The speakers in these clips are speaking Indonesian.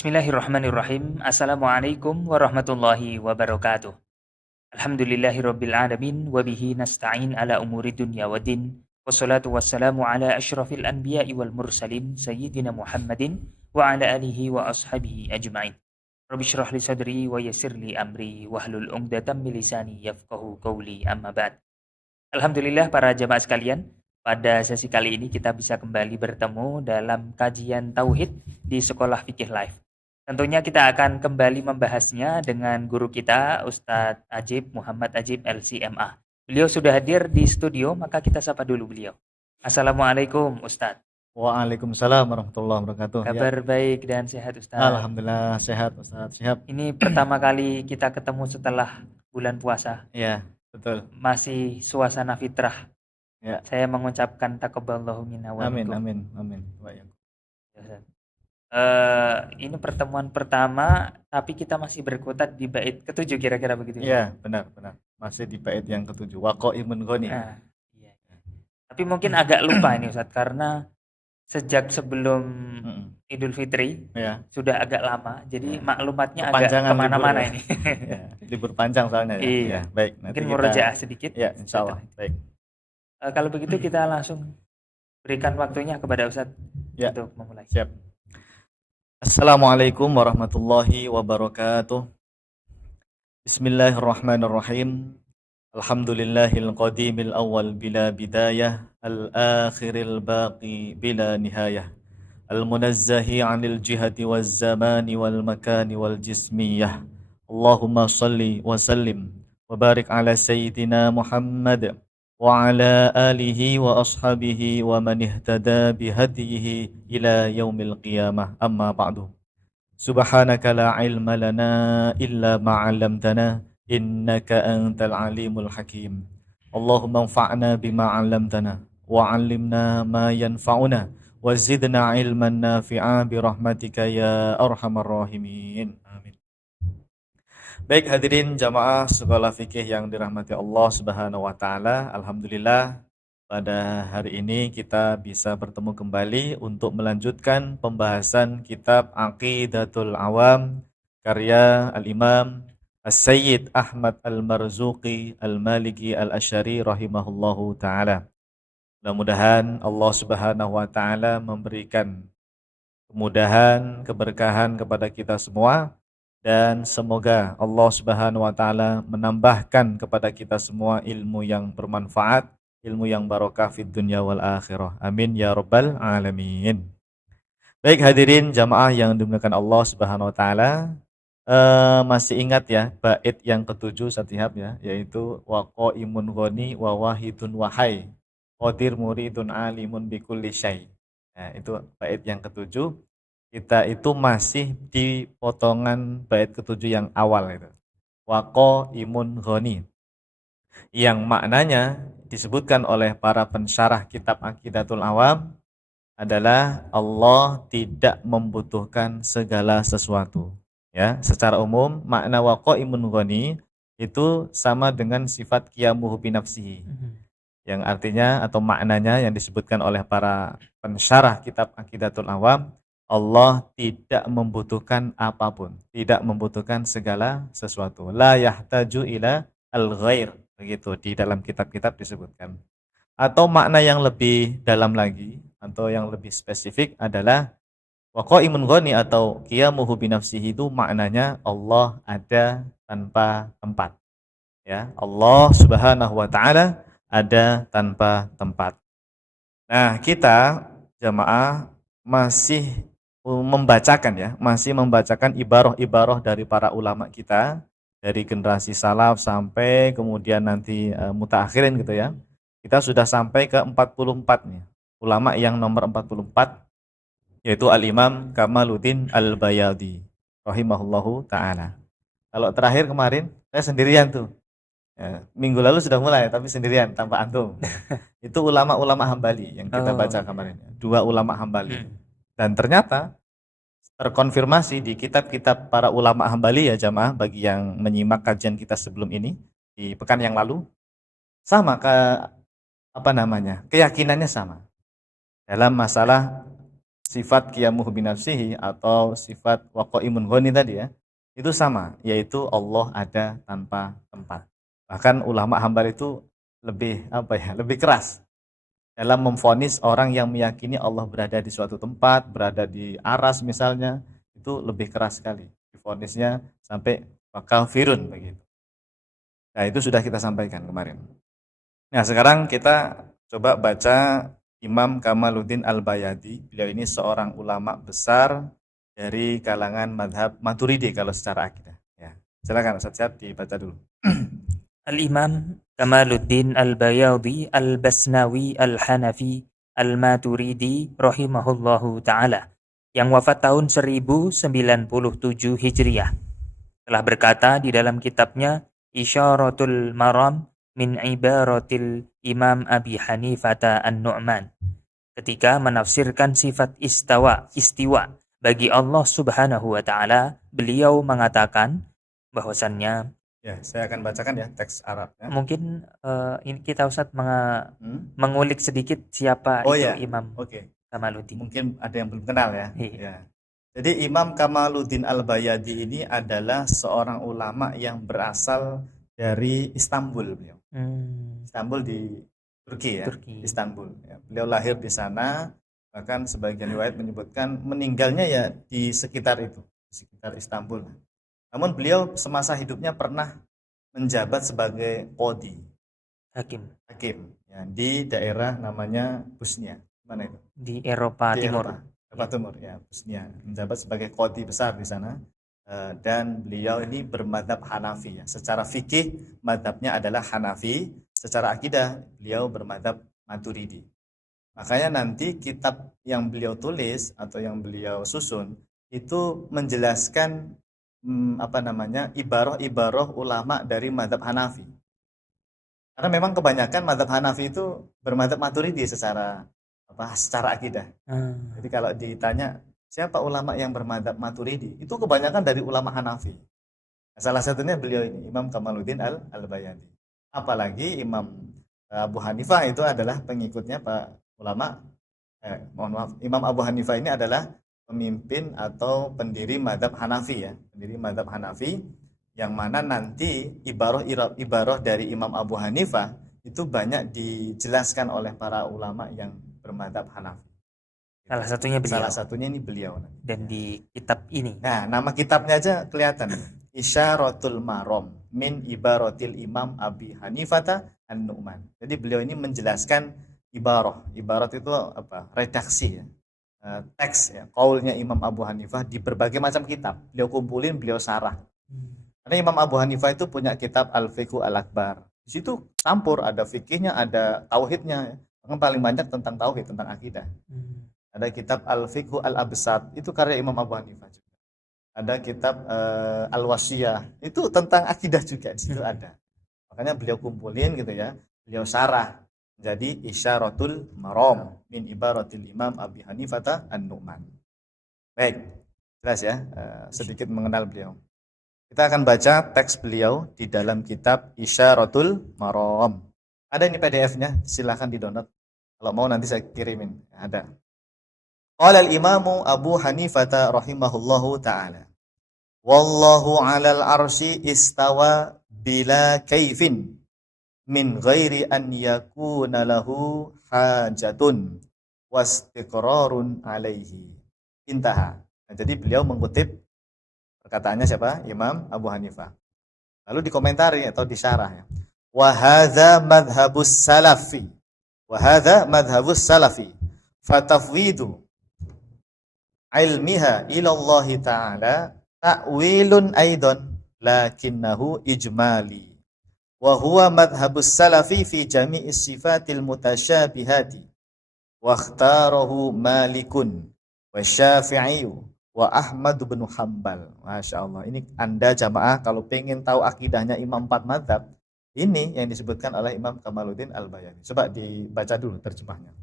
Bismillahirrahmanirrahim. Assalamualaikum warahmatullahi wabarakatuh. Alhamdulillahirabbil alamin wa bihi nasta'in ala umuri dunya waddin. Wassalatu wassalamu ala asyrafil anbiya'i wal mursalin sayyidina Muhammadin wa ala alihi wa ashabihi ajma'in. Rabbi shrah li sadri wa yassir li amri wahlul 'uqdatam min lisani yafqahu qawli amma ba'd. Alhamdulillah para jamaah sekalian, pada sesi kali ini kita bisa kembali bertemu dalam kajian tauhid di Sekolah Fikih Live. Tentunya kita akan kembali membahasnya dengan guru kita Ustadz Ajib Muhammad Ajib LCMA. Beliau sudah hadir di studio, maka kita sapa dulu beliau. Assalamualaikum Ustadz. Waalaikumsalam warahmatullahi wabarakatuh. Kabar baik dan sehat Ustadz? Alhamdulillah sehat Ustadz, sehat. Ini pertama kali kita ketemu setelah bulan puasa. Iya, betul. Masih suasana fitrah. Ya. Saya mengucapkan taqabbalallahu minna wa minkum. Amin. Ini pertemuan pertama, tapi kita masih berkutat di bait ke-7 kira-kira begitu. Iya, benar. Masih di bait yang ke-7, waqaimun ghani. Nah, iya. Tapi mungkin agak lupa ini Ustadz, karena sejak sebelum Idul Fitri sudah agak lama, jadi maklumatnya agak kemana-mana ini. Ya, libur panjang soalnya ya. Iya. Baik, mungkin murojaah sedikit. Ya, insyaallah. Baik. Kalau begitu kita langsung berikan waktunya kepada Ustadz untuk memulai. Siap. Assalamualaikum warahmatullahi wabarakatuh. Bismillahirrahmanirrahim. Alhamdulillahil qadimil awal bila bidayah, al-akhiril baqi bila nihayah, al-munazzahi 'anil jihati waz zamani wal makani wal jismiyah. Allahumma salli wa sallim wa barik ala sayyidina Muhammad wa ala alihi wa ashabihi wa man ihtada bihadihi ila yaumil qiyamah, amma ba'du. Subhanaka la ilma lana illa ma 'allamtana innaka antal alimul hakim. Allahumma anfa'na bima 'allamtana wa 'allimna ma yanfa'una wa zidna ilman nafi'a bi rahmatika ya arhamar rahimin. Amin. Baik hadirin jamaah Sekolah Fikih yang dirahmati Allah Subhanahu wa taala, alhamdulillah pada hari ini kita bisa bertemu kembali untuk melanjutkan pembahasan kitab Aqidatul Awam karya Al-Imam As-Sayyid Ahmad Al-Marzuqi Al-Maliki Al-Asy'ari rahimahullahu taala. Mudah-mudahan Allah Subhanahu wa taala memberikan kemudahan, keberkahan kepada kita semua. Dan semoga Allah Subhanahu wa taala menambahkan kepada kita semua ilmu yang bermanfaat, ilmu yang barokah fid dunya wal akhirah. Amin ya rabbal alamin. Baik hadirin jamaah yang dimuliakan Allah Subhanahu wa taala, masih ingat ya bait yang ke-7 Satihab ya, yaitu waqaimun ghani wa wahidun wahai qadir muridun alimun bikulli syai. Nah, itu bait yang ke-7. Kita itu masih di potongan bait ke-7 yang awal itu. Waqaimun ghani. Yang maknanya disebutkan oleh para pensyarah kitab Aqidatul Awam adalah Allah tidak membutuhkan segala sesuatu. Ya, secara umum makna waqaimun ghani itu sama dengan sifat qiyamuhu bi nafsihi. Yang artinya atau maknanya yang disebutkan oleh para pensyarah kitab Aqidatul Awam, Allah tidak membutuhkan apapun, tidak membutuhkan segala sesuatu. La yahtaju ila al-ghair, begitu di dalam kitab-kitab disebutkan. Atau makna yang lebih dalam lagi atau yang lebih spesifik adalah waqaimun ghani atau qiyamuhu bi nafsihi, itu maknanya Allah ada tanpa tempat. Ya, Allah Subhanahu wa taala ada tanpa tempat. Nah, kita jamaah masih membacakan ibarah-ibarah dari para ulama kita dari generasi salaf sampai kemudian nanti mutaakhirin gitu ya. Kita sudah sampai ke 44 nih. Ulama yang nomor 44 yaitu Al-Imam Kamaluddin Al-Bayadi rahimahullahu taala. Kalau terakhir kemarin saya sendirian tuh. Ya, minggu lalu sudah mulai tapi sendirian tanpa antum. Itu ulama-ulama Hambali yang kita baca kemarin. 2 ulama Hambali. Dan ternyata terkonfirmasi di kitab-kitab para ulama Hambali ya jamaah, bagi yang menyimak kajian kita sebelum ini di pekan yang lalu, sama keyakinannya sama dalam masalah sifat qiyamuhu binafsihi atau sifat waqaimun ghani tadi ya, itu sama, yaitu Allah ada tanpa tempat. Bahkan ulama Hambali itu lebih keras dalam memvonis orang yang meyakini Allah berada di suatu tempat, berada di aras misalnya, itu lebih keras sekali. Divonisnya sampai kafirun begitu. Nah, itu sudah kita sampaikan kemarin. Nah, sekarang kita coba baca Imam Kamaluddin Al-Bayadi. Beliau ini seorang ulama besar dari kalangan madhab Maturidi kalau secara akidah. Ya, silakan Ustaz Syahab dibaca dulu. Al-Imam Kamaluddin Al-Bayadi Al-Basnawi Al-Hanafi Al-Maturidi rahimahullahu ta'ala, yang wafat tahun 1097 Hijriah, telah berkata di dalam kitabnya Isyaratul Maram min Ibaratil Imam Abi Hanifah An-Nu'man, ketika menafsirkan sifat istiwa bagi Allah Subhanahu wa ta'ala, beliau mengatakan bahwasannya, ya, saya akan bacakan ya teks Arabnya. Mungkin ini kita Ustadz mengulik sedikit siapa itu ya. Imam Kamaluddin. Mungkin ada yang belum kenal ya. Iya. Ya. Jadi Imam Kamaluddin Al-Bayadi ini adalah seorang ulama yang berasal dari Istanbul, beliau. Istanbul di Turki ya. Istanbul. Ya. Beliau lahir di sana, bahkan sebagian riwayat menyebutkan meninggalnya ya di sekitar itu, di sekitar Istanbul. Namun beliau semasa hidupnya pernah menjabat sebagai qadhi, hakim ya, di daerah namanya Bosnia. Mana itu? Di Eropa Timur. Eropa Timur ya, Bosnia. Menjabat sebagai qadhi besar di sana. Dan beliau ini bermadhab Hanafi ya. Secara fikih madhabnya adalah Hanafi, secara akidah beliau bermadhab Maturidi. Makanya nanti kitab yang beliau tulis atau yang beliau susun itu menjelaskan ibarah ulama dari madhab Hanafi. Karena memang kebanyakan madhab Hanafi itu bermadhab Maturidi secara akidah. Jadi kalau ditanya siapa ulama yang bermadhab Maturidi, itu kebanyakan dari ulama Hanafi. Salah satunya beliau ini, Imam Kamaluddin Al-Bayadi. Apalagi Imam Abu Hanifah itu adalah pengikutnya Imam Abu Hanifah ini adalah pemimpin atau pendiri madhab Hanafi ya, pendiri madhab Hanafi, yang mana nanti ibarah dari Imam Abu Hanifah itu banyak dijelaskan oleh para ulama yang bermadhab Hanafi. Salah satunya ini beliau. Dan di kitab ini. Nah, nama kitabnya aja kelihatan. Isyaratul Maram min Ibaratil Imam Abi Hanifah An-Nu'man. Jadi beliau ini menjelaskan ibarah. Ibarat itu redaksi ya. Teks ya, qaulnya Imam Abu Hanifah di berbagai macam kitab. Beliau kumpulin, beliau sarah. Karena Imam Abu Hanifah itu punya kitab Al-Fiqh Al-Akbar. Di situ campur, ada fikihnya, ada tauhidnya. Yang paling banyak tentang tauhid, tentang akidah. Ada kitab Al-Fiqh Al-Absat, itu karya Imam Abu Hanifah juga. Ada kitab Al-Wasiyah, itu tentang akidah juga, di situ ada. Makanya beliau kumpulin gitu ya, beliau sarah. Jadi Isyaratul Maram min Ibaratil Imam Abi Hanifah An-Nu'man. Baik, jelas ya, sedikit mengenal beliau. Kita akan baca teks beliau di dalam kitab Isyaratul Maram. Ada ini PDF-nya, silahkan di-download. Kalau mau nanti saya kirimin, ada. Qala al-Imamu Abu Hanifah rahimahullahu ta'ala. Wallahu 'alal arsy istawa bila kaifin min ghairi an yakuna lahu hajatun wastiqrarun alaihi. Intaha. Nah, jadi beliau mengutip perkataannya siapa? Imam Abu Hanifah. Lalu dikomentari atau disyarah ya. Wa hadza madhhabus salafi. Wa hadza madhhabus salafi. Fatafwidu ilmiha ila Allah ta'ala ta'wilun aidan lakinnahu ijmali. Wa huwa madhhabus salafi fi jami'is sifatil mutasyabihati wa ikhtarahu Malikun wa Syafi'i wa Ahmad bin Hanbal. Masya Allah, ini Anda jamaah kalau pengen tahu akidahnya Imam 4 madhab, ini yang disebutkan oleh Imam Kamaluddin Al-Bayadi. Coba dibaca dulu terjemahnya.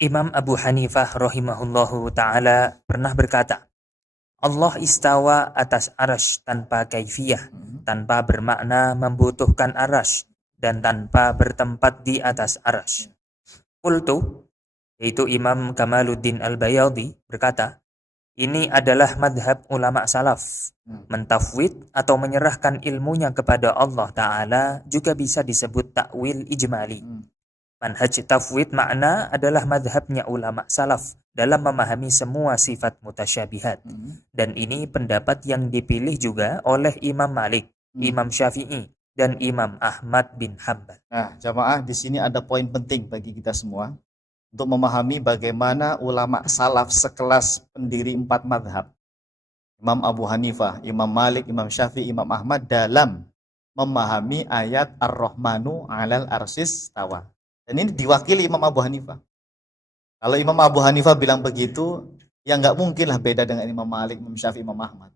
Imam Abu Hanifah rahimahullahu ta'ala pernah berkata, Allah istawa atas arash tanpa kaifiyah, tanpa bermakna membutuhkan arash, dan tanpa bertempat di atas arash. Qultu, yaitu Imam Kamaluddin Al-Bayadhi berkata, ini adalah madhab ulama salaf. Mentafwid atau menyerahkan ilmunya kepada Allah Ta'ala juga bisa disebut takwil ijmali. Manhaj tafwid makna adalah madhabnya ulama salaf dalam memahami semua sifat mutasyabihat. Dan ini pendapat yang dipilih juga oleh Imam Malik, Imam Syafi'i, dan Imam Ahmad bin Hanbal. Nah, jamaah, di sini ada poin penting bagi kita semua untuk memahami bagaimana ulama salaf sekelas pendiri 4 madhab, Imam Abu Hanifah, Imam Malik, Imam Syafi'i, Imam Ahmad, dalam memahami ayat Ar-Rahmanu 'alal arsis tawa. Dan ini diwakili Imam Abu Hanifah. Kalau Imam Abu Hanifah bilang begitu, ya nggak mungkin lah beda dengan Imam Malik, Imam Syafi'i, Imam Ahmad.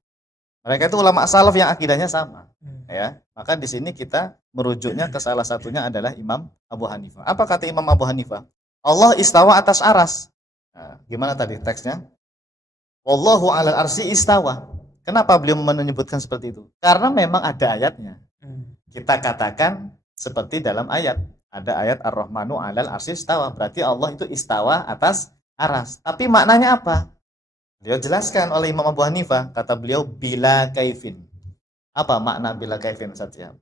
Mereka itu ulama salaf yang akidahnya sama. Ya, maka di sini kita merujuknya ke salah satunya adalah Imam Abu Hanifah. Apa kata Imam Abu Hanifah? Allah istawa atas aras. Nah, gimana tadi teksnya? Wallahu 'alal arsy istawa. Kenapa beliau menyebutkan seperti itu? Karena memang ada ayatnya. Kita katakan seperti dalam ayat. Ada ayat Ar-Rahmanu 'alal arsy istawa. Berarti Allah itu istawa atas aras. Tapi maknanya apa? Beliau jelaskan oleh Imam Abu Hanifah. Kata beliau, bila kaifin. Apa makna bila kaifin saja?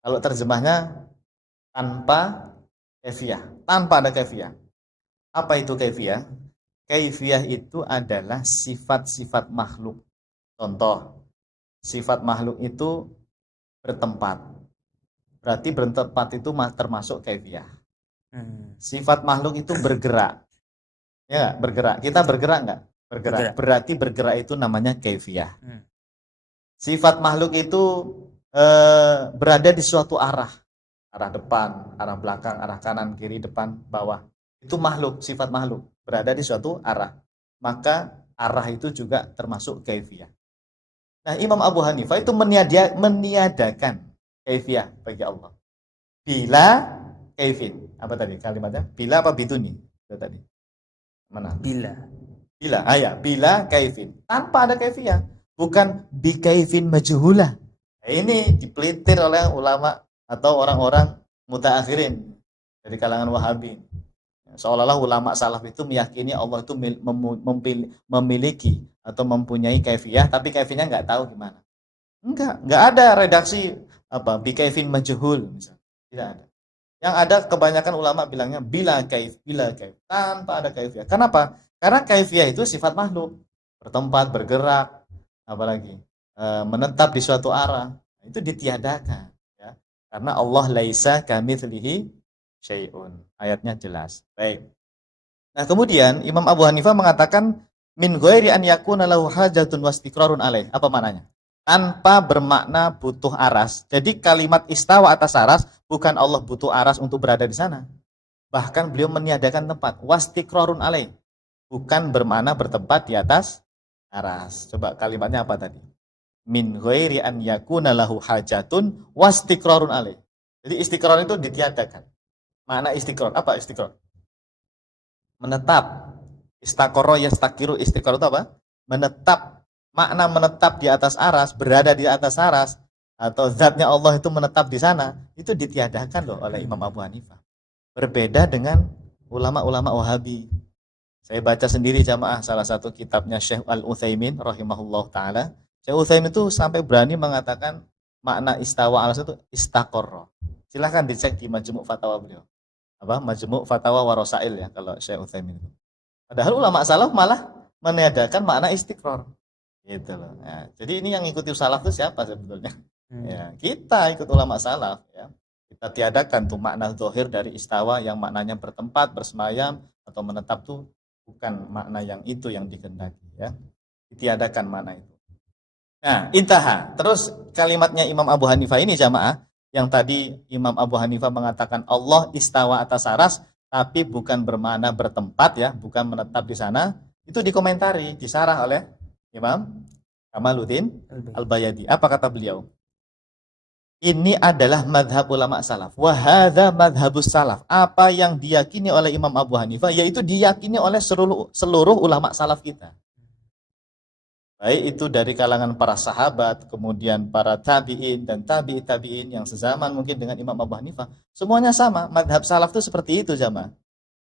Kalau terjemahnya tanpa kaifiyah, tanpa ada kaifiyah. Apa itu kaifiyah? Kaifiyah itu adalah sifat-sifat makhluk. Contoh, sifat makhluk itu bertempat. Berarti bertempat itu termasuk kaifiyah. Sifat makhluk itu bergerak. Ya, bergerak. Kita bergerak enggak? Bergerak. Berarti bergerak itu namanya kaifiyah. Sifat makhluk itu berada di suatu arah. Arah depan, arah belakang, arah kanan, kiri, depan, bawah. Itu makhluk, sifat makhluk. Berada di suatu arah. Maka arah itu juga termasuk kaifiyah. Nah, Imam Abu Hanifah itu meniadakan kaifiyah bagi Allah. Bila kaifin. Apa tadi kalimatnya? Bila apa biduni? Itu tadi. Mana? Bila. Bila. Ya. Bila kaifin. Tanpa ada kaifiyah. Bukan bi kaifin majhulah. Nah, ini dipelintir oleh ulama atau orang-orang mutaakhirin dari kalangan Wahabi. Seolah-olah ulama salaf itu meyakini Allah itu memiliki atau mempunyai kaifiyah, tapi kaifiyahnya nggak tahu gimana. Enggak ada redaksi apa bi kaifin majhul misalnya. Tidak ada. Yang ada kebanyakan ulama bilangnya bila kaif, tanpa ada kaifiyah. Kenapa? Karena kaifiyah itu sifat makhluk, bertempat, bergerak, apalagi menetap di suatu arah. Itu ditiadakan, ya. Karena Allah laisa kamitslihi syai'un. Ayatnya jelas. Baik. Nah, kemudian Imam Abu Hanifah mengatakan min ghairi an yakuna lahu hajatun wastiqrarun alaih. Apa maknanya? Tanpa bermakna butuh aras. Jadi kalimat istawa atas aras bukan Allah butuh aras untuk berada di sana. Bahkan beliau meniadakan tempat wastiqrarun alaih. Bukan bermakna bertempat di atas aras. Coba kalimatnya apa tadi? Min ghairi an yakuna lahu hajatun wastiqrarun alaih. Jadi istiqrar itu ditiadakan. Makna istiqrar, apa istiqrar? Menetap. Istaqarra yastaqiru, istiqrar itu apa? Menetap. Makna menetap di atas aras, berada di atas aras, atau zatnya Allah itu menetap di sana, itu ditiadakan loh oleh Imam Abu Hanifah. Berbeda dengan ulama-ulama Wahabi. Saya baca sendiri jamaah salah satu kitabnya Syekh Al-Utsaimin rahimahullah taala. Syekh Utsaimin itu sampai berani mengatakan makna istawa alas itu istaqarra. Silahkan dicek di Majmu' Fatawa beliau. Apa? Majmu' Fatawa wa Rasail ya kalau Syekh Utsaimin itu. Padahal ulama salaf malah meniadakan makna istiqrar. Gitu loh. Nah, jadi ini yang ikuti salaf itu siapa sebetulnya? Ya, kita ikut ulama salaf ya. Kita tiadakan tuh makna zahir dari istawa yang maknanya bertempat, bersemayam atau menetap tuh bukan makna yang itu yang dikehendaki ya. Ditiadakan makna itu. Nah, intaha. Terus kalimatnya Imam Abu Hanifah ini jamaah, yang tadi Imam Abu Hanifah mengatakan Allah istawa atas aras, tapi bukan bermakna bertempat ya, bukan menetap di sana. Itu dikomentari, disarah oleh Imam Kamaluddin Al-Bayadi. Apa kata beliau? Ini adalah madhab ulama salaf. Wa hadza madhabus salaf. Apa yang diyakini oleh Imam Abu Hanifah, yaitu diyakini oleh seluruh ulama salaf kita. Baik itu dari kalangan para sahabat, kemudian para tabi'in dan tabi'in yang sezaman mungkin dengan Imam Abu Hanifah. Semuanya sama, madhab salaf itu seperti itu jamaah.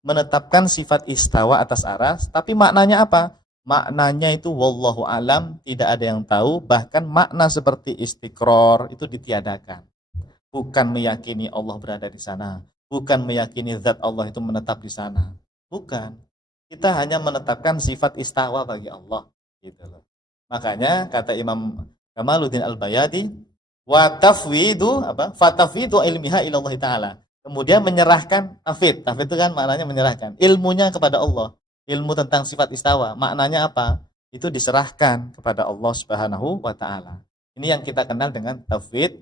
menetapkan sifat istawa atas aras, tapi maknanya apa? Maknanya itu wallahu alam, tidak ada yang tahu, bahkan makna seperti istiqror itu ditiadakan. Bukan meyakini Allah berada di sana, bukan meyakini zat Allah itu menetap di sana. Bukan. Kita hanya menetapkan sifat istawa bagi Allah, gitu loh. Makanya kata Imam Kamaluddin Al-Bayadi, wa tafwidu apa? Fatafwidu ilmiha ila Allah taala. Kemudian menyerahkan tafwid. Tafwid itu kan maknanya menyerahkan ilmunya kepada Allah. Ilmu tentang sifat istawa, maknanya apa? Itu diserahkan kepada Allah Subhanahu wa taala. Ini yang kita kenal dengan tafwid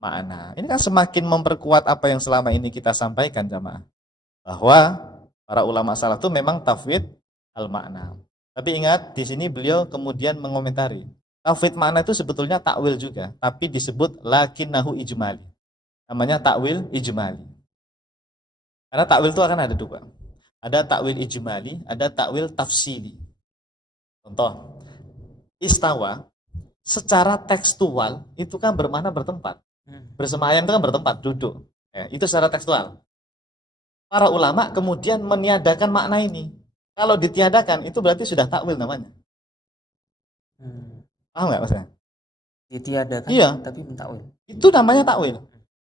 makna. Ini kan semakin memperkuat apa yang selama ini kita sampaikan jamaah. Bahwa para ulama salaf itu memang tafwid al-makna. Tapi ingat, di sini beliau kemudian mengomentari. Tafwid makna itu sebetulnya takwil juga, tapi disebut lakinnahu ijmali. Namanya takwil ijmali. Karena takwil itu akan ada dua. Ada takwil ijmali, ada takwil tafsili. Contoh, istawa secara tekstual itu kan bermakna bertempat. Bersemayam itu kan bertempat, duduk. Ya, itu secara tekstual. Para ulama kemudian meniadakan makna ini. Kalau ditiadakan, itu berarti sudah takwil namanya. Paham nggak maksudnya? Ditiadakan, iya, tapi mentakwil. Itu namanya takwil.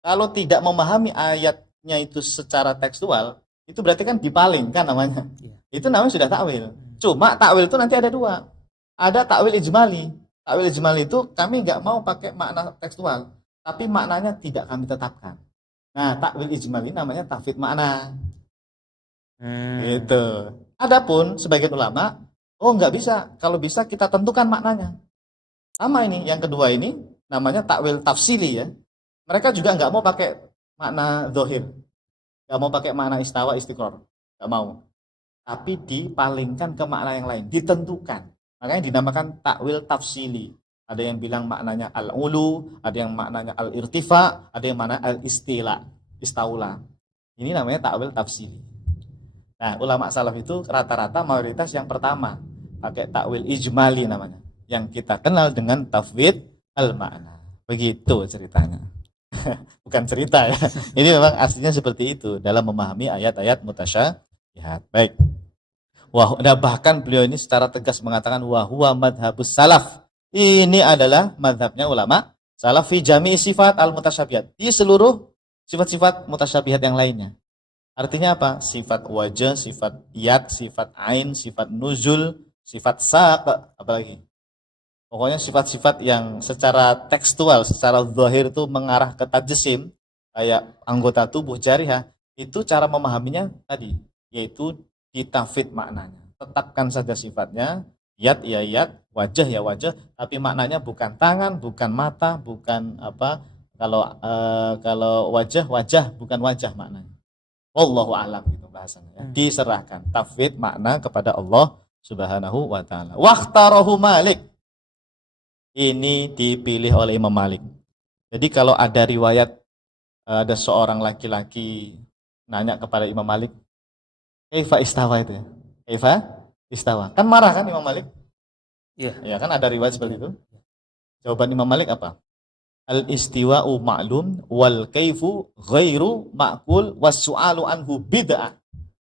Kalau tidak memahami ayatnya itu secara tekstual, itu berarti kan dipalingkan namanya. Iya. Itu namanya sudah takwil. Cuma takwil itu nanti ada dua. Ada takwil ijmali. Takwil ijmali itu kami nggak mau pakai makna tekstual, tapi maknanya tidak kami tetapkan. Nah, takwil ijmali namanya tafwid makna. Gitu. Adapun sebagian ulama, oh nggak bisa. Kalau bisa kita tentukan maknanya. Sama ini, yang kedua ini namanya takwil tafsili ya. Mereka juga nggak mau pakai makna zahir, nggak mau pakai makna istawa istiqror, nggak mau. Tapi dipalingkan ke makna yang lain, ditentukan. Makanya dinamakan takwil tafsili. Ada yang bilang maknanya al-ulu, ada yang maknanya al-irtifa, ada yang makna al-istila, istaula. Ini namanya takwil tafsili. Nah, ulama salaf itu rata-rata mayoritas yang pertama, pakai takwil ijmali namanya, yang kita kenal dengan tafwid al-makna. Begitu ceritanya. Bukan cerita ya. Ini memang aslinya seperti itu dalam memahami ayat-ayat mutasyabihat. Baik. Bahkan beliau ini secara tegas mengatakan wa huwa madhabus salaf. Ini adalah madhabnya ulama salaf fi jami'i sifat al-mutasyabihat. Di seluruh sifat-sifat mutasyabihat yang lainnya. Artinya apa? Sifat wajah, sifat yad, sifat ain, sifat nuzul, sifat saq, apalagi. Pokoknya sifat-sifat yang secara tekstual, secara zahir itu mengarah ke tajsim, kayak anggota tubuh jarihah, itu cara memahaminya tadi, yaitu ditafwid maknanya. Tetapkan saja sifatnya, yad ya yad, wajah ya wajah, tapi maknanya bukan tangan, bukan mata, bukan apa. Kalau wajah bukan wajah maknanya. Wallahu a'lam gitu bahasanya. Diserahkan tafwid makna kepada Allah Subhanahu wa taala. Waqtarahu Malik. Ini dipilih oleh Imam Malik. Jadi kalau ada riwayat ada seorang laki-laki nanya kepada Imam Malik, "Kaifa istawa itu ya? Kaifa istawa?" Kan marah kan Imam Malik? Iya. Ya kan ada riwayat seperti itu. Jawaban Imam Malik apa? Al-istiwa'u ma'lum wal kaifu ghairu ma'kul was su'alu anhu bid'ah.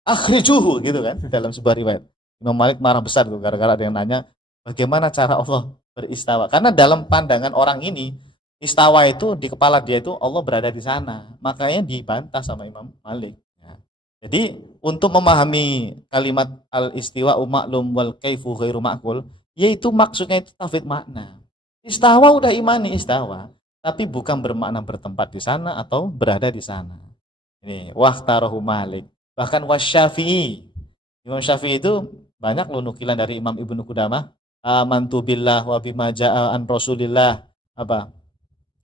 Akhrijuhu gitu kan dalam sebuah riwayat. Imam Malik marah besar tuh gara-gara ada yang nanya bagaimana cara Allah beristawa. Karena dalam pandangan orang ini istawa itu di kepala dia itu Allah berada di sana. Makanya dibantah sama Imam Malik. Ya. Jadi untuk memahami kalimat al-istiwa'u ma'lum wal kaifu ghairu ma'kul, yaitu maksudnya itu tafwid makna. Istawa udah imani istawa. Tapi bukan bermakna bertempat di sana atau berada di sana. Ini waqtarahu Malik. Bahkan wasyafi'i. Imam Syafi'i itu banyak loh nukilan dari Imam Ibnu Qudamah. Amantu billah wa bima ja'a an Rasulillah apa?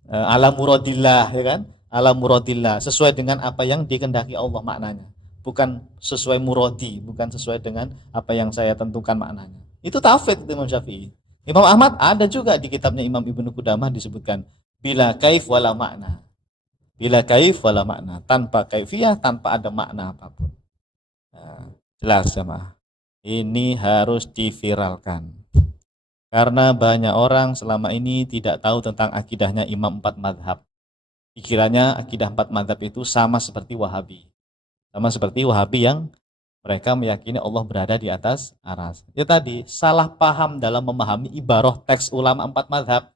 Ala muradillah ya kan? Ala muradillah sesuai dengan apa yang dikehendaki Allah maknanya. Bukan sesuai muradi, bukan sesuai dengan apa yang saya tentukan maknanya. Itu tafwid Imam Syafi'i. Imam Ahmad ada juga di kitabnya Imam Ibnu Qudamah disebutkan bila kaif wala makna. Bila kaif wala makna, tanpa kaifiyah, tanpa ada makna apapun. Nah, jelas jemaah. Ini harus diviralkan. Karena banyak orang selama ini tidak tahu tentang akidahnya Imam 4 madhab. Pikirannya akidah 4 madhab itu sama seperti Wahabi. Sama seperti Wahabi yang Mereka meyakini Allah berada di atas aras. Ya tadi, salah paham dalam memahami ibarah teks ulama 4 mazhab.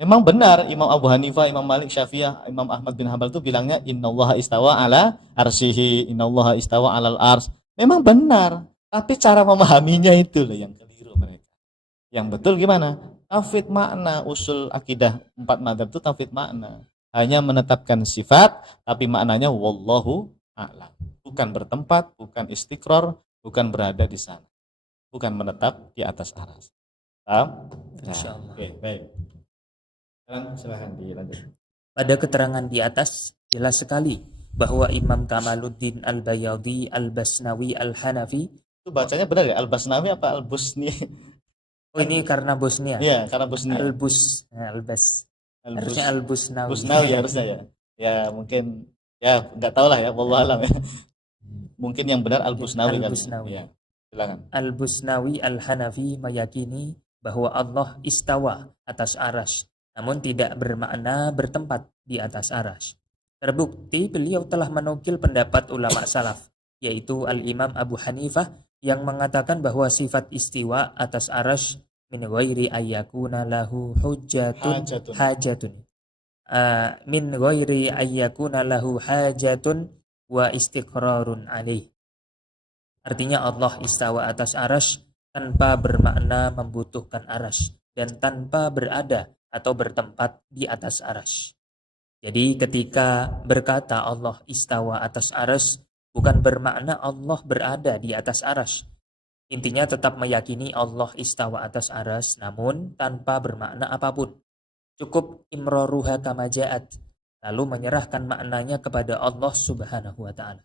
Memang benar Imam Abu Hanifah, Imam Malik, Syafi'iyah, Imam Ahmad bin Hanbal itu bilangnya innallaha istawa ala arsyihi, innallaha istawa alal ars. Memang benar, tapi cara memahaminya itu loh yang keliru mereka. Yang betul gimana? Tauhid makna, usul akidah 4 mazhab itu tauhid makna. Hanya menetapkan sifat, tapi maknanya wallahu a'lam. Bukan bertempat, bukan istiqrar, bukan berada di sana. Bukan menetap di atas aras. Paham? Insyaallah. Oke, baik. Silahkan dilanjut. Pada keterangan di atas jelas sekali bahwa Imam Kamaluddin Al-Bayadhi Al-Basnawi Al-Hanafi, itu bacanya benar ya? Al-Basnawi apa Al-Busni? oh ini karena Bosnia. Iya, karena Bosnia. Albus. Harusnya Al-Busnawi. Busnawi harusnya ya. Ya mungkin ya nggak tahu lah ya, wallahu alam ya. Mungkin yang benar Al-Busnawi kali. Ya. Silakan. Al-Busnawi Al-Hanafi meyakini bahwa Allah istawa atas aras, namun tidak bermakna bertempat di atas aras. Terbukti beliau telah menukil pendapat ulama salaf, yaitu Al-Imam Abu Hanifah yang mengatakan bahwa sifat istiwa atas aras min ghairi ayyakuna lahu hajatun min ghairi ayyakuna lahu hajatun wa istiqrarun alaih. Artinya Allah istawa atas aras tanpa bermakna membutuhkan aras dan tanpa berada atau bertempat di atas aras. Jadi ketika berkata Allah istawa atas aras, bukan bermakna Allah berada di atas aras. Intinya tetap meyakini Allah istawa atas aras, namun tanpa bermakna apapun. Cukup imroruha kama ja'at, lalu menyerahkan maknanya kepada Allah subhanahu wa ta'ala.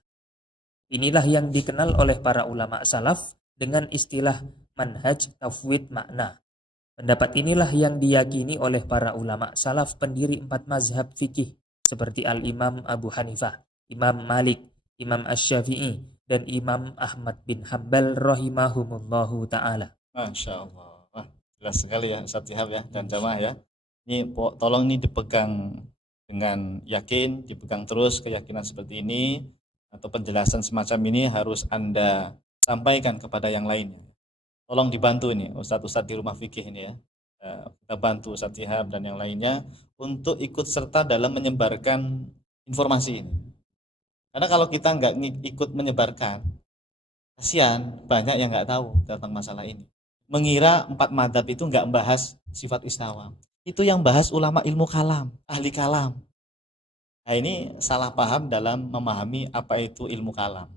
Inilah yang dikenal oleh para ulama salaf dengan istilah manhaj tafwid makna. Pendapat inilah yang diyakini oleh para ulama salaf pendiri 4 mazhab fikih seperti Al-Imam Abu Hanifah, Imam Malik, Imam Asy-Syafi'i, dan Imam Ahmad bin Hanbal rahimahumullahu ta'ala. Masya Allah. Wah, jelas sekali ya Ustaz Syihab ya dan jamaah ya. Ini tolong ini dipegang dengan yakin, dipegang terus keyakinan seperti ini, atau penjelasan semacam ini harus Anda sampaikan kepada yang lainnya. Tolong dibantu ini Ustadz-Ustadz di rumah fikih ini ya. Kita bantu Ustadz Syihab dan yang lainnya untuk ikut serta dalam menyebarkan informasi ini. Karena kalau kita nggak ikut menyebarkan, kasihan banyak yang nggak tahu tentang masalah ini. Mengira 4 mazhab itu nggak membahas sifat istawa. Itu yang bahas ulama ilmu kalam, ahli kalam. Nah ini salah paham dalam memahami apa itu ilmu kalam.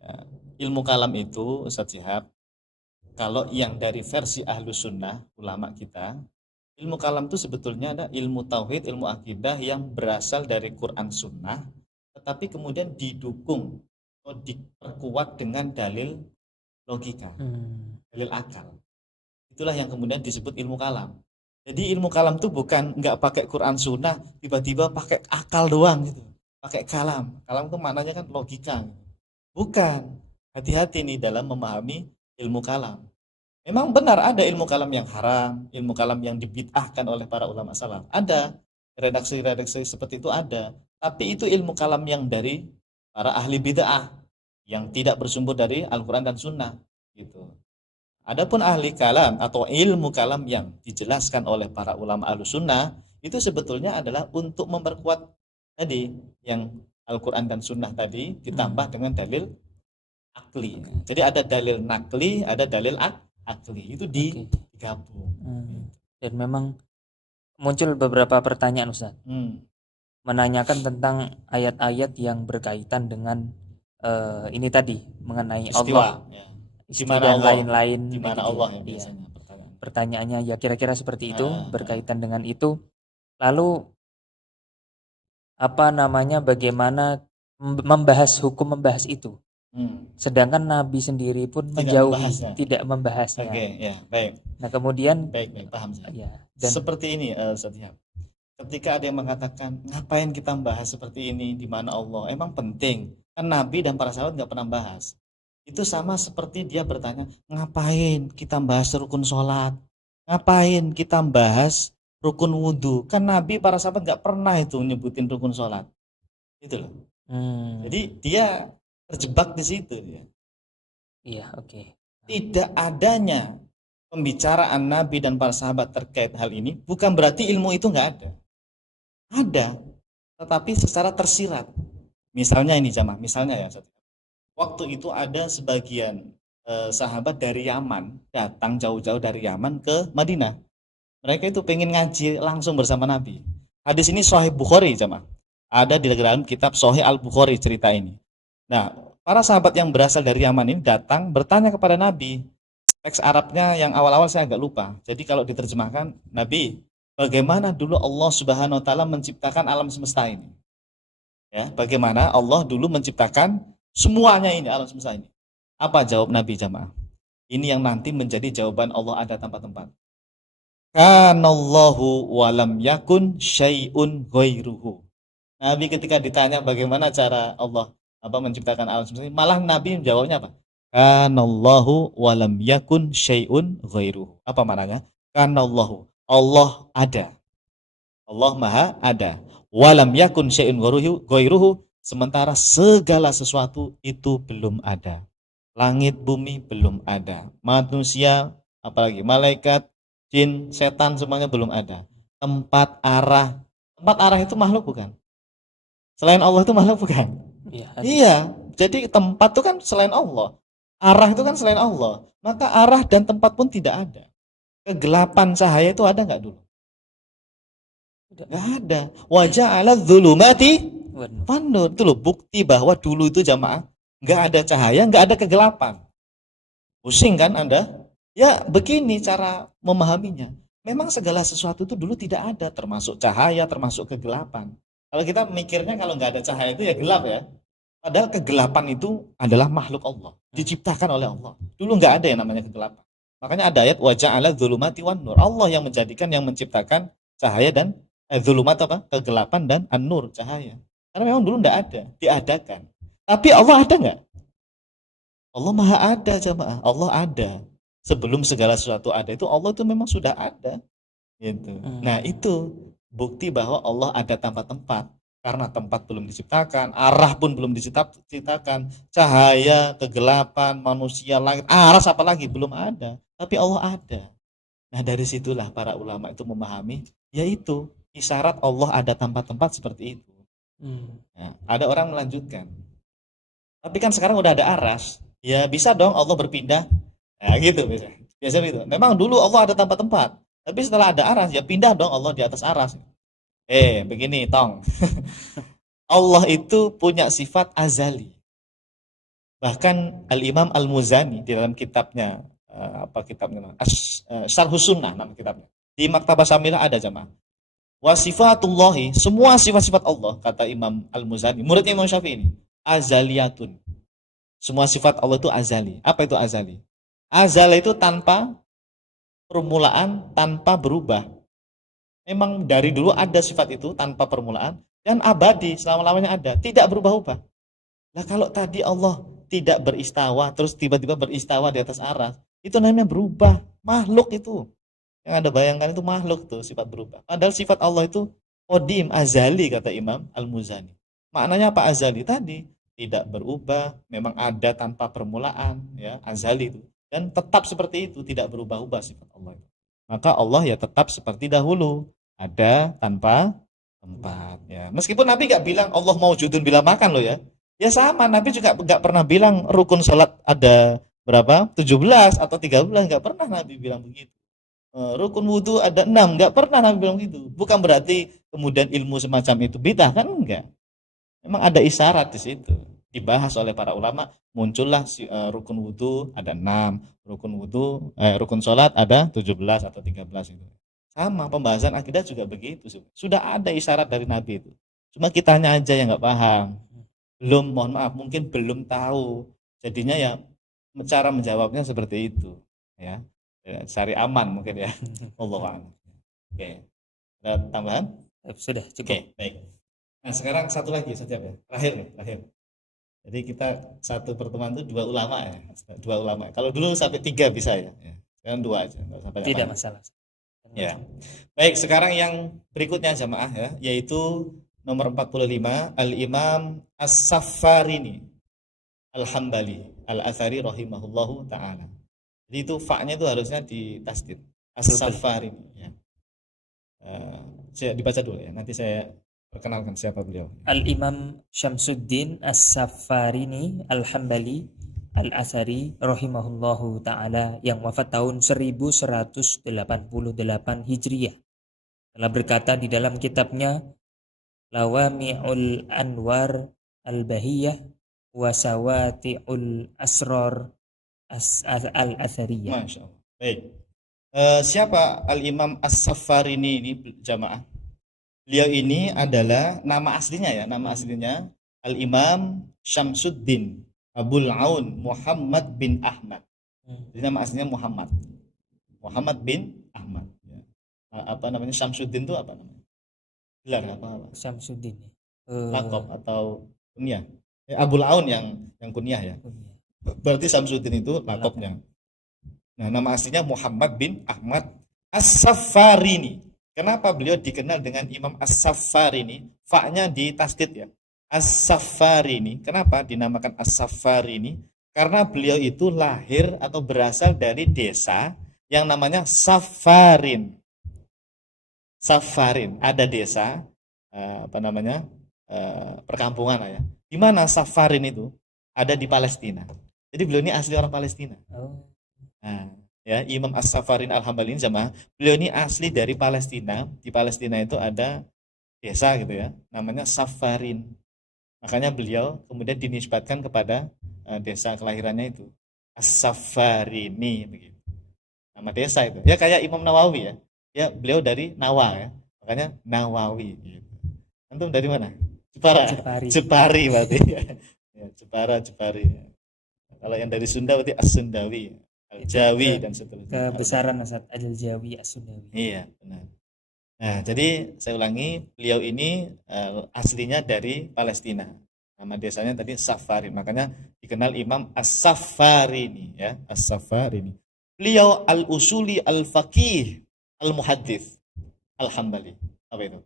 Ya, ilmu kalam itu Ustadz Syihab, kalau yang dari versi Ahlus Sunnah, ulama kita, ilmu kalam itu sebetulnya ada ilmu tauhid, ilmu akidah yang berasal dari Quran Sunnah, tetapi kemudian didukung atau diperkuat dengan dalil logika, dalil akal. Itulah yang kemudian disebut ilmu kalam. Jadi ilmu kalam itu bukan nggak pakai Quran Sunnah, tiba-tiba pakai akal doang gitu, pakai kalam. Kalam itu maknanya kan logika. Bukan. Hati-hati nih dalam memahami ilmu kalam. Memang benar ada ilmu kalam yang haram, ilmu kalam yang dibid'ahkan oleh para ulama salaf. Ada redaksi-redaksi seperti itu ada. Tapi itu ilmu kalam yang dari para ahli bid'ah yang tidak bersumber dari Al-Quran dan Sunnah gitu. Adapun ahli kalam atau ilmu kalam yang dijelaskan oleh para ulama Ahlus Sunnah itu sebetulnya adalah untuk memperkuat tadi yang Al-Quran dan Sunnah tadi ditambah dengan dalil akli. Jadi ada dalil nakli, ada dalil akli. Itu digabung. Dan memang muncul beberapa pertanyaan Ustaz. Menanyakan tentang ayat-ayat yang berkaitan dengan ini tadi mengenai istiwa, Allah. Ya. Istiwa dan lain-lain. Di mana Allah ya biasanya pertanyaannya ya kira-kira seperti itu, berkaitan dengan itu. Lalu bagaimana membahas hukum membahas itu? Sedangkan Nabi sendiri pun tidak membahasnya. Oke, ya, baik. Nah, kemudian baik, paham saya. Ya, dan seperti ini Ustaz Syihab. Ketika ada yang mengatakan, ngapain kita membahas seperti ini di mana Allah? Emang penting? Kan Nabi dan para sahabat nggak pernah bahas. Itu sama seperti dia bertanya, ngapain kita bahas rukun sholat? Ngapain kita bahas rukun wudhu? Kan Nabi para sahabat nggak pernah itu nyebutin rukun sholat. Itu loh. Jadi dia terjebak di situ dia. Iya, oke. Tidak adanya pembicaraan Nabi dan para sahabat terkait hal ini bukan berarti ilmu itu nggak ada. Ada, tetapi secara tersirat. Misalnya ini jamaah, misalnya ya, waktu itu ada sebagian sahabat dari Yaman datang jauh-jauh dari Yaman ke Madinah. Mereka itu pengen ngaji langsung bersama Nabi. Hadis ini Sahih Bukhari jamaah. Ada di dalam kitab Sahih Al Bukhari cerita ini. Nah, para sahabat yang berasal dari Yaman ini datang bertanya kepada Nabi. Teks Arabnya yang awal-awal saya agak lupa. Jadi kalau diterjemahkan, Nabi, bagaimana dulu Allah Subhanahu wa taala menciptakan alam semesta ini? Ya, bagaimana Allah dulu menciptakan semuanya ini, alam semesta ini? Apa jawab Nabi jamaah? Ini yang nanti menjadi jawaban Allah ada tanpa tempat. Kanallahu walam yakun syai'un ghairuhu. Nabi ketika ditanya bagaimana cara Allah menciptakan alam semesta ini, malah Nabi menjawabnya apa? Kanallahu walam yakun syai'un ghairuhu. Apa maknanya? Kanallahu, Allah ada. Allah Maha ada. Walam yakun syai'un ghairuhu, sementara segala sesuatu itu belum ada. Langit bumi belum ada. Manusia, apalagi malaikat, jin, setan semuanya belum ada. Tempat arah itu makhluk bukan? Selain Allah itu makhluk bukan? Iya. Jadi tempat itu kan selain Allah. Arah itu kan selain Allah. Maka arah dan tempat pun tidak ada. Kegelapan cahaya itu ada nggak dulu? Nggak ada. Wajah ala dzulumati wan nur. Itu loh bukti bahwa dulu itu jamaah nggak ada cahaya, nggak ada kegelapan. Pusing kan Anda? Ya begini cara memahaminya. Memang segala sesuatu itu dulu tidak ada, termasuk cahaya, termasuk kegelapan. Kalau kita mikirnya kalau nggak ada cahaya itu ya gelap ya. Padahal kegelapan itu adalah makhluk Allah, diciptakan oleh Allah. Dulu nggak ada yang namanya kegelapan. Makanya ada ayat waja'ala dzulumati wan nur. Allah yang menjadikan, yang menciptakan cahaya dan dzulumat apa? Kegelapan dan an-nur, cahaya. Karena memang dulu nggak ada, diadakan. Tapi Allah ada nggak? Allah Maha ada jamaah. Allah ada. Sebelum segala sesuatu ada itu Allah itu memang sudah ada. Gitu. Nah itu bukti bahwa Allah ada tanpa tempat. Karena tempat belum diciptakan, arah pun belum diciptakan, cahaya, kegelapan, manusia, langit, aras apalagi belum ada, tapi Allah ada. Nah dari situlah para ulama itu memahami, yaitu isyarat Allah ada tanpa tempat seperti itu. Nah, ada orang melanjutkan, tapi kan sekarang udah ada aras, ya bisa dong Allah berpindah, nah gitu biasa gitu. Memang dulu Allah ada tanpa tempat, tapi setelah ada aras, ya pindah dong Allah di atas aras. Begini tong. Allah itu punya sifat azali. Bahkan Al-Imam Al-Muzani di dalam kitabnya Syarhus Sunnah nama kitabnya. Di Maktabah Syamilah ada jamaah. Wa sifatullahi, semua sifat-sifat Allah kata Imam Al-Muzani, muridnya Imam Syafi'i ini, azaliyatun. Semua sifat Allah itu azali. Apa itu azali? Azali itu tanpa permulaan, tanpa berubah. Memang dari dulu ada sifat itu tanpa permulaan dan abadi, selama-lamanya ada, tidak berubah-ubah. Nah kalau tadi Allah tidak beristawa terus tiba-tiba beristawa di atas aras, itu namanya berubah, makhluk itu. Yang Anda bayangkan itu makhluk tuh sifat berubah. Padahal sifat Allah itu qadim, azali kata Imam Al-Muzani. Maknanya apa azali tadi? Tidak berubah, memang ada tanpa permulaan, ya, azali itu. Dan tetap seperti itu, tidak berubah-ubah sifat Allah itu. Maka Allah ya tetap seperti dahulu, ada tanpa tempat ya. Meskipun Nabi nggak bilang Allah maujudun bila makan loh ya. Ya sama, Nabi juga nggak pernah bilang rukun sholat ada berapa? 17 atau 13, nggak pernah Nabi bilang begitu. Rukun wudhu ada 6, nggak pernah Nabi bilang begitu. Bukan berarti kemudian ilmu semacam itu bidah kan, enggak. Memang ada isyarat di situ. Dibahas oleh para ulama, muncullah rukun wudhu ada 6, rukun sholat ada 17 atau 13 itu. Sama pembahasan akidah juga begitu. Sudah ada isyarat dari Nabi itu. Cuma kitanya aja yang nggak paham. Belum, mohon maaf, mungkin belum tahu. Jadinya ya cara menjawabnya seperti itu. Ya, cari aman mungkin ya. Allahu'alam. Oke. Ada tambahan? Sudah cukup. Oke, baik. Nah sekarang satu lagi saja ya. Terakhir. Jadi kita satu pertemuan itu 2 ulama ya. 2 ulama. Kalau dulu sampai 3 bisa ya. Sekarang 2 aja. Sampai tidak masalah. Ya. Baik, sekarang yang berikutnya jamaah ya, yaitu nomor 45 Al-Imam As-Saffarini. Al-Hambali Al-Athari rahimahullahu ta'ala. Jadi itu fa-nya itu harusnya ditasdid. As-Safarini ya. Saya dibaca dulu ya. Nanti saya perkenalkan siapa beliau. Al-Imam Syamsuddin As-Safarini Al-Hambali Al-Athari rahimahullahu ta'ala yang wafat tahun 1188 Hijriyah telah berkata di dalam kitabnya Lawami'ul Anwar Al-Bahiyah wa Sawati'ul Asrar Al-Athariyah. Masya Allah. Baik. Siapa Al-Imam As-Safarini ini jamaah? Beliau ini adalah nama aslinya ya, nama aslinya Al-Imam Syamsuddin Abul Aun Muhammad bin Ahmad. Jadi nama aslinya Muhammad bin Ahmad. Ya. Apa namanya Syamsuddin itu apa namanya? Gelar apa? Syamsuddin. Lakop atau kunyah. Abul Aun yang kunyah ya. Berarti Syamsuddin itu lakopnya. Nah, nama aslinya Muhammad bin Ahmad As-Safarini. Kenapa beliau dikenal dengan Imam As-Safarini? Fa-nya ditasdid ya. As-Safarini. Kenapa dinamakan As-Safarini? Karena beliau itu lahir atau berasal dari desa yang namanya Safarin. Safarin, ada desa perkampungan ya. Di mana Safarin itu? Ada di Palestina. Jadi beliau ini asli orang Palestina. Nah, ya Imam As-Safarin Al-Hambali ini jamaah, beliau ini asli dari Palestina. Di Palestina itu ada desa gitu ya, namanya Safarin. Makanya beliau kemudian dinisbatkan kepada desa kelahirannya itu As-Safarini begitu. Nama desa itu. Ya kayak Imam Nawawi ya. Ya beliau dari Nawa ya. Makanya Nawawi gitu. Antum dari mana? Jepari berarti. Ya, Jepari. Kalau yang dari Sunda berarti As-Sundawi. Al-Jawi dan seterusnya. Kebesaran Al-Jawi As-Sundawi. Iya, benar. Nah, jadi saya ulangi, beliau ini aslinya dari Palestina. Nama desanya tadi Safarin. Makanya dikenal Imam As-Safarini ya, As-Safarini. Beliau al-usuli al-faqih al-muhaddits al-Hambali. Apa itu?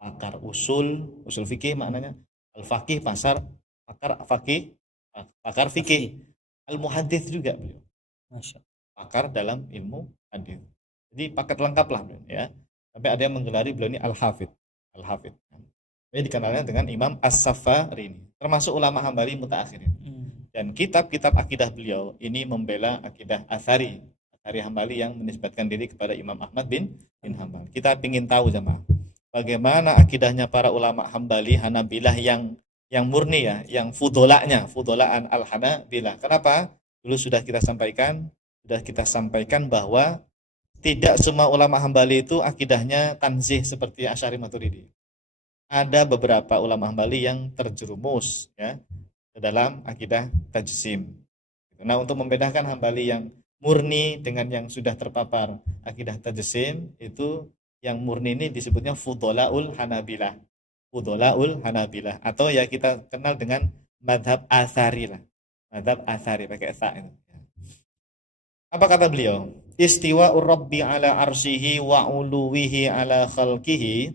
Pakar usul fikih maknanya. Al-faqih pakar fikih. Al-muhaddits juga beliau. Pakar dalam ilmu hadis. Jadi paket lengkap lah ya. Sampai ada yang menggelari beliau ini Al-Hafidh. Jadi dikenalnya dengan Imam As-Safarini. Termasuk ulama Hambali mutaakhirin. Dan kitab-kitab akidah beliau ini membela akidah Athari Hambali yang menisbatkan diri kepada Imam Ahmad bin Hanbal. Kita ingin tahu jemaah, bagaimana akidahnya para ulama Hambali Hanabilah yang murni ya, yang fudolaan Al-Hanabilah. Kenapa? Dulu sudah kita sampaikan bahwa tidak semua ulama Hambali itu akidahnya tanzih seperti Asy'ari Maturidi. Ada beberapa ulama Hambali yang terjerumus ya dalam akidah tajsim. Nah, untuk membedakan Hambali yang murni dengan yang sudah terpapar akidah tajsim, itu yang murni ini disebutnya fudolaul Hanabilah atau ya kita kenal dengan madhab Athari lah. Madhab Athari pakai sa itu. Apa kata beliau? Istiwa'ur Rabbi ala arsyihi wa uluwihi ala khalqihi.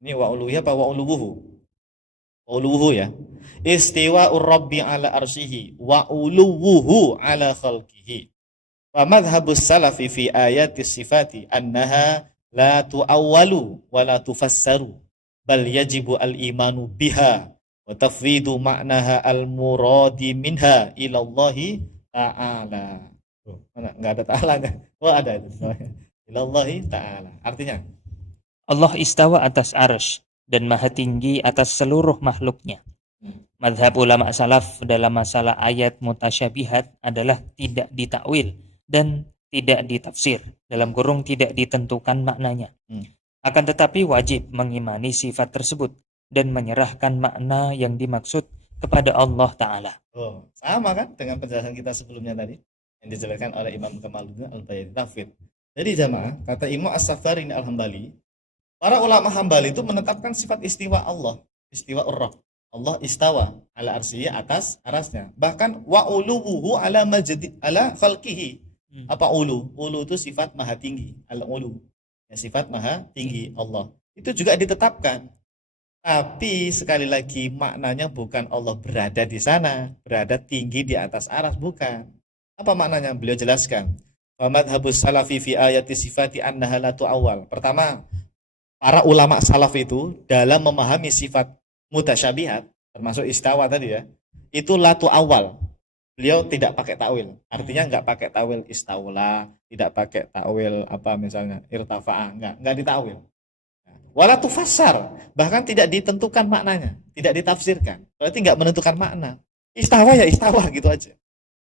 Ini wa uluwihi apa wa uluwuhu? Uluwuhu ya. Istiwa'ur Rabbi ala arsyihi wa uluwuhu ala khalqihi. Wa madhhabus salafi fi ayatis sifati annaha la tu'awwalu wa la tufassaru bal yajibu al-imanu biha wa tafwidu ma'naha al-muradi minha ilallahi ta'ala. Mana? Enggak ada ta'alanya. Oh ada itu. Ilallahi ta'ala. Artinya Allah istawa atas arsy dan maha tinggi atas seluruh makhluknya. Madhab ulama salaf dalam masalah ayat mutasyabihat adalah tidak ditakwil dan tidak ditafsir, dalam kurung tidak ditentukan maknanya. Akan tetapi wajib mengimani sifat tersebut dan menyerahkan makna yang dimaksud kepada Allah Ta'ala. Oh, sama kan dengan penjelasan kita sebelumnya tadi yang dijelaskan oleh Imam Kamaluddin Al-Bayhaqi Tafwid. Jadi jamaah, kata Imam As-Safarini Al-Hambali, para ulama Hambali itu menetapkan sifat istiwa Allah, istiwa Ar-Rabb. Allah istawa ala arsyihi atas arasnya. Bahkan wa uluwuhu ala majdi ala khalqihi. Apa ulu? Ulu itu sifat maha tinggi, al-ulu. Ya, sifat maha tinggi Allah. Itu juga ditetapkan. Tapi sekali lagi maknanya bukan Allah berada di sana, berada tinggi di atas aras, bukan. Apa maknanya? Beliau jelaskan. Wa madhabus salafi fi ayati sifati annaha la tu'awwal. Pertama, para ulama salaf itu dalam memahami sifat mutasyabihat, termasuk istawa tadi ya, itu la tu'awwal. Beliau tidak pakai takwil. Artinya nggak pakai takwil istaula, tidak pakai takwil apa misalnya irtafa'a, nggak ditakwil. Wala tufassar, bahkan tidak ditentukan maknanya, tidak ditafsirkan. Berarti nggak menentukan makna. Istawa ya istawa gitu aja.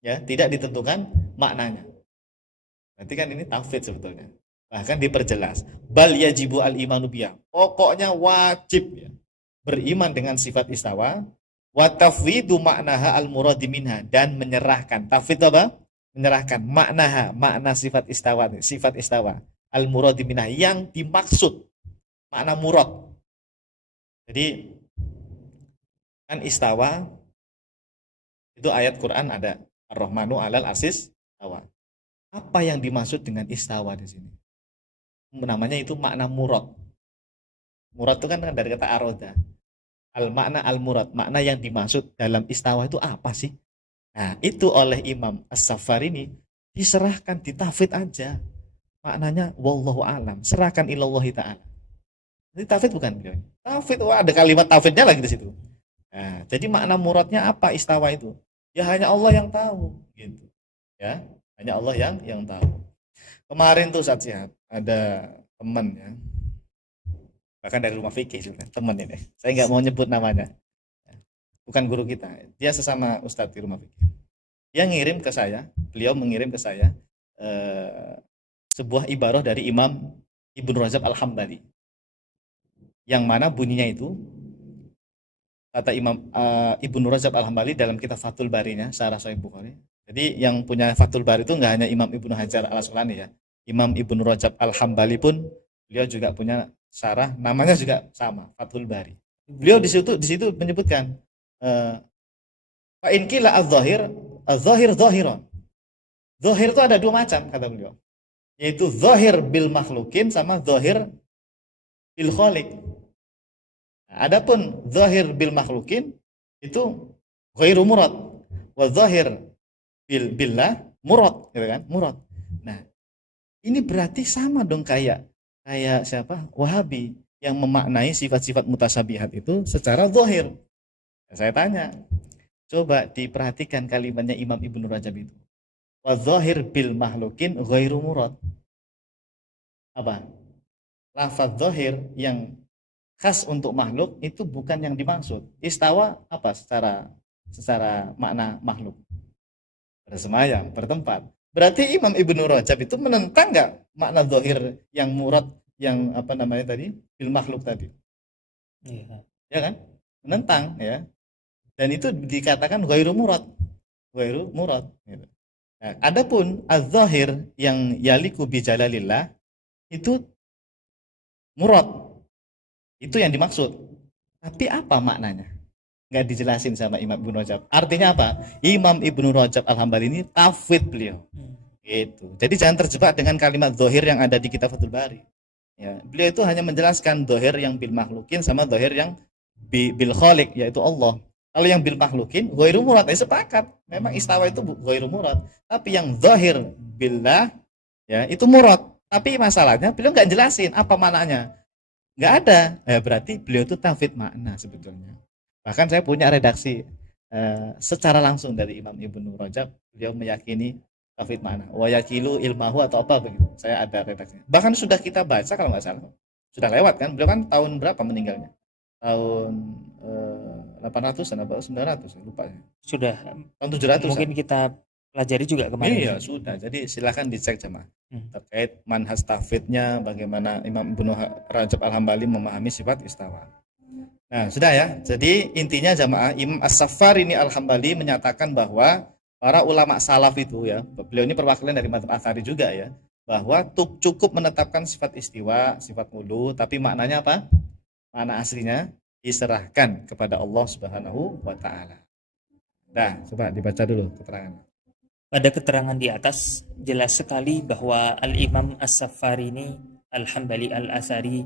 Ya, tidak ditentukan maknanya. Berarti kan ini tafsir sebetulnya. Bahkan diperjelas. Bal yajibu al imanu biya. Pokoknya wajib ya, beriman dengan sifat istawa. Wa tafwidu maknaha al muradi minha, dan menyerahkan. Tafwid apa? Menyerahkan maknaha, makna sifat istawa al muradi minha, yang dimaksud, makna murad. Jadi kan istawa itu ayat Quran ada Ar-Rahmanu 'alal arsis istawa. Apa yang dimaksud dengan istawa di sini? Namanya itu makna murad. Murad itu kan dari kata aroda. Al makna al murad, makna yang dimaksud dalam istawa itu apa sih? Nah, itu oleh Imam As-Saffar ini diserahkan, ditafid aja. Maknanya wallahu alam, serahkan ilallahi ta'ala. Ini tafid bukan beliau. Tafid, wah ada kalimat tafidnya lagi di situ. Nah, jadi makna muradnya apa istawa itu? Ya hanya Allah yang tahu, gitu. Ya, hanya Allah yang tahu. Kemarin tuh saat sihat ada teman ya, bahkan dari rumah fikih juga, teman ini. Saya nggak mau nyebut namanya. Bukan guru kita, dia sesama ustadz di rumah fikih. Dia ngirim ke saya, beliau mengirim ke saya sebuah ibarah dari Imam Ibnu Rajab Al-Hambali, yang mana bunyinya itu kata Imam Ibnu Rajab Al-Hambali dalam kitab Fathul Barinya, Syarah Sahih Bukhari. Jadi yang punya Fathul Bari itu nggak hanya Imam Ibnu Hajar Al-Asqalani ya, Imam Ibnu Rajab Al-Hambali pun beliau juga punya syarah, namanya juga sama, Fathul Bari. Beliau di situ menyebutkan fa in qila adz-dzahir, adz-dzahir dzahiran. Dzahir itu ada dua macam kata beliau, yaitu dzahir bil makhlukin sama dzahir bil khaliq. Adapun zahir bil makhlukin itu ghairu murad, wa zahir billah murad, gitu kan? Murad. Nah, ini berarti sama dong kayak siapa? Wahabi yang memaknai sifat-sifat mutasyabihat itu secara zahir. Saya tanya, coba diperhatikan kalimatnya Imam Ibnu Rajab itu. Wa zahir bil makhlukin ghairu murad. Apa? Lafaz zahir yang khas untuk makhluk itu bukan yang dimaksud. Istawa apa secara makna makhluk? Bersemayam, bertempat. Berarti Imam Ibnu Rajab itu menentang nggak makna zahir yang murad, yang apa namanya tadi, bil makhluk tadi? Iya. Ya kan? Menentang ya. Dan itu dikatakan ghairu murad. Ghairu murad gitu. Nah, adapun az-zahir yang yaliku bi jalalillah itu murad. Itu yang dimaksud. Tapi apa maknanya? Nggak dijelasin sama Imam Ibnu Rajab. Artinya apa? Imam Ibnu Rajab Al-Hambali ini tafwid beliau. Gitu. Jadi jangan terjebak dengan kalimat zahir yang ada di kitab Fathul Bari. Ya, beliau itu hanya menjelaskan zahir yang bil makhlukin sama zahir yang bil khaliq, yaitu Allah. Kalau yang bil makhlukin, ghairu murad, sepakat. Memang istawa itu ghairu murad. Tapi yang zahir billah, ya itu murad. Tapi masalahnya beliau nggak jelasin apa maknanya. Nggak ada. Berarti beliau itu tafwid makna sebetulnya. Bahkan saya punya redaksi secara langsung dari Imam Ibnu Rajab, beliau meyakini tafwid makna. Wa yakilu ilmahu atau apa begitu. Saya ada redaksinya. Bahkan sudah kita baca kalau nggak salah. Sudah lewat kan? Beliau kan tahun berapa meninggalnya? Tahun 800-an atau 900, lupa ya. Sudah. Tahun 700. Mungkin kita pelajari juga kemarin. Iya, sudah. Jadi silakan dicek jemaah. Terkait manhaj tafwidnya, bagaimana Imam Ibnu Rajab Al-Hambali memahami sifat istawa. Nah, sudah ya. Jadi intinya jamaah, Imam As-Saffar ini Al-Hambali menyatakan bahwa para ulama salaf itu ya, beliau ini perwakilan dari mazhab Atsari juga ya, bahwa cukup menetapkan sifat istiwa, sifat ulu, tapi maknanya apa? Makna aslinya diserahkan kepada Allah Subhanahu wa taala. Nah, coba dibaca dulu keterangan. Pada keterangan di atas jelas sekali bahwa Al-Imam As-Saffar ini Al-Hambali Al-Atsari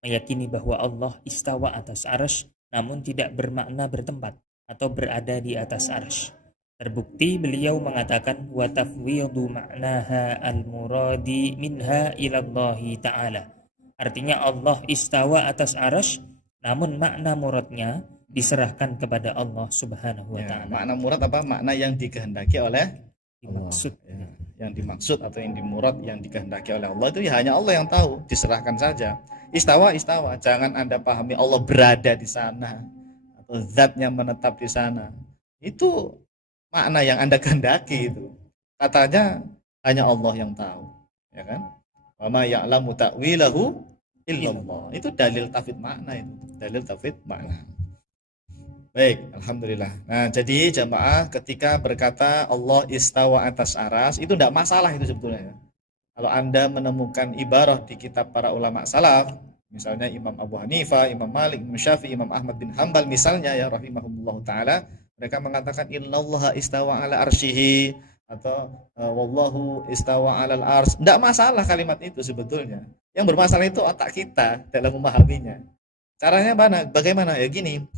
meyakini bahwa Allah istawa atas arsy namun tidak bermakna bertempat atau berada di atas arsy. Terbukti beliau mengatakan wa tafwidhu ma'naha al-muradi minha ilallahi ta'ala. Artinya Allah istawa atas arsy namun makna muradnya diserahkan kepada Allah Subhanahu wa Ya, taala. makna murad apa? Makna yang dikehendaki oleh Allah. Dimaksud. Ya, yang dimaksud atau yang dimurad yang dikehendaki oleh Allah itu ya hanya Allah yang tahu, diserahkan saja. Istawa, istawa. Jangan Anda pahami Allah berada di sana atau zatnya menetap di sana. Itu makna yang Anda kehendaki itu. Katanya hanya Allah yang tahu, ya kan? Wa ma ya'lamu ta'wilahu illallah. Itu dalil tauhid makna itu. Dalil tauhid makna. Baik, alhamdulillah. Nah, jadi jamaah ketika berkata Allah istawa atas aras itu tidak masalah itu sebetulnya. Kalau Anda menemukan ibarah di kitab para ulama salaf, misalnya Imam Abu Hanifah, Imam Malik, Imam Syafi'i, Imam Ahmad bin Hanbal misalnya ya rahimahumullah taala, mereka mengatakan innallaha istawa ala arsyihi atau wallahu istawa alal ars. Tidak masalah kalimat itu sebetulnya. Yang bermasalah itu otak kita dalam memahaminya. Caranya mana? Bagaimana? Ya gini,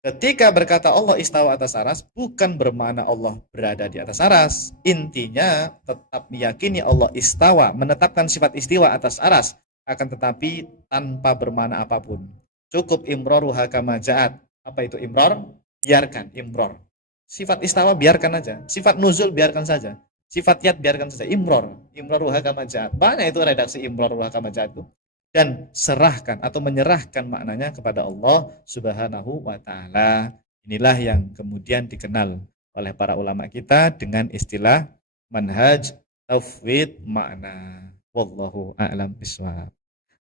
ketika berkata Allah istawa atas aras, bukan bermakna Allah berada di atas aras. Intinya tetap meyakini Allah istawa, menetapkan sifat istiwa atas aras, akan tetapi tanpa bermakna apapun. Cukup imroruha kama ja'at. Apa itu imror? Biarkan, imror. Sifat istawa biarkan aja. Sifat nuzul biarkan saja. Sifat yad biarkan saja. Imroruha kama ja'at. Banyak itu redaksi imroruha kama ja'at itu. Dan serahkan atau menyerahkan maknanya kepada Allah Subhanahu wa taala. Inilah yang kemudian dikenal oleh para ulama kita dengan istilah manhaj tafwid makna. Wallahu a'lam bishawab.